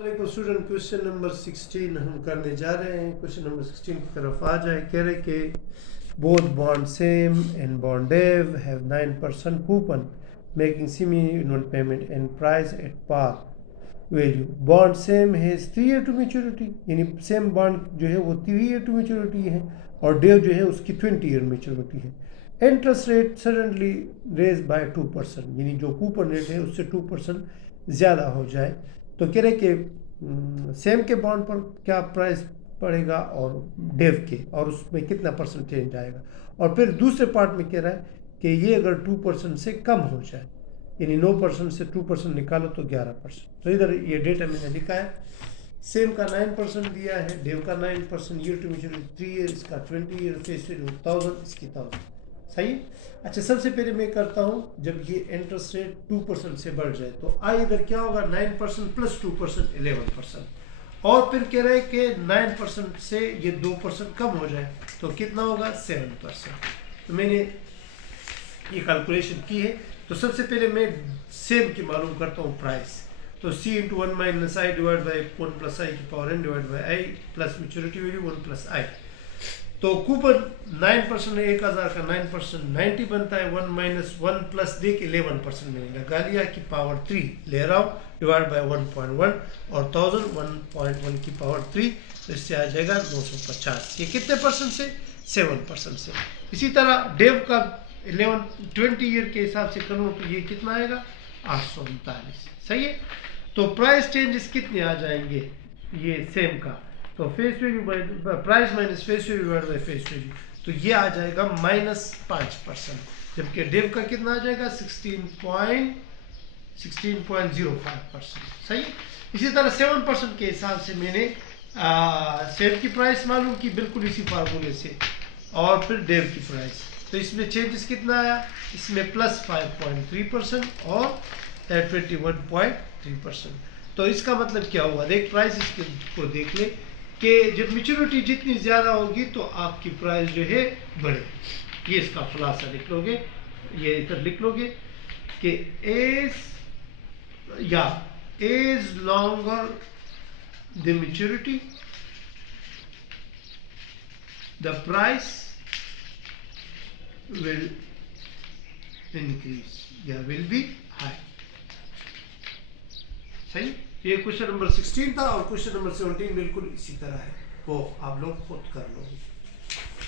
Student, question number 16 हम करने जा रहे हैं। क्वेश्चन नंबर 16 की तरफ आ जाए। कह रहे कि both bond same and bond Dave have 9% coupon making semi annual payment and price at par value. Bond same has 3 year to maturity, यानी सेम बॉन्ड जो है वो 3 ईयर टू मैच्योरिटी है और डेव जो है उसकी 20 ईयर मैच्योरिटी है। Interest rate suddenly raise by 2%, यानी जो कूपन रेट है उससे 2% ज़्यादा हो जाए। तो कह रहे कि सेम के बॉन्ड पर क्या प्राइस पड़ेगा और डेव के, और उसमें कितना परसेंटेज आएगा। और फिर दूसरे पार्ट में कह रहा है कि ये अगर 2% से कम हो जाए, यानी 9% से 2% निकालो तो 11%। तो इधर ये डेटा मैंने लिखा है। सेम का 9% दिया है, डेव का 9%, ईयर टू मैच्योरिटी 3 ईयर, इसका 20 ईयर, फेस वैल्यू 1000, इसकी 1000। सही। अच्छा, सबसे पहले मैं करता हूँ, जब ये इंटरेस्ट रेट 2% से बढ़ जाए तो आई इधर क्या होगा, 9% प्लस 2% 11%। और फिर कह रहे हैं कि 9% से ये 2% कम हो जाए तो कितना होगा, 7%। तो मैंने ये कैलकुलेशन की है। तो सबसे पहले मैं सेम की मालूम करता हूँ प्राइस। तो c into 1 minus i divide by 1 plus i की power n divide by i plus maturity value 1 plus i. तो कूपन 9% है, 1000 का 9% 90 बनता है। 1 माइनस 1 प्लस दे के 11% मैंने लगा लिया कि पावर 3 ले रहा हूँ, डिवाइड बाई 1.1 और 1000 1.1 की पावर 3, तो इससे आ जाएगा 950। ये कितने परसेंट से, 7% से। इसी तरह डेव का 20 ईयर के हिसाब से करूँ तो ये कितना आएगा, 839। सही है। तो प्राइस चेंजेस कितने आ जाएंगे ये सेम का, तो face value price minus face value divide by face value, तो ये आ जाएगा -5%। जबकि डेव का कितना आ जाएगा, 16.05%। सही। इसी तरह 7% के हिसाब से मैंने सेम की प्राइस मालूम की बिल्कुल इसी फार्मूले से, और फिर डेव की प्राइस। तो इसमें चेंजेस कितना आया, इसमें प्लस 5.3% और 21.3%। तो इसका मतलब क्या हुआ, देख प्राइस को देख ले कि जब मैच्योरिटी जितनी ज़्यादा होगी तो आपकी प्राइस जो है बढ़े। ये इसका खुलासा लिख लोगे, ये इधर लिख लोगे कि as longer the maturity the price will increase या will be high। सही। ये क्वेश्चन नंबर 16 था और क्वेश्चन नंबर 17 बिल्कुल इसी तरह है, वो आप लोग खुद कर लोगे।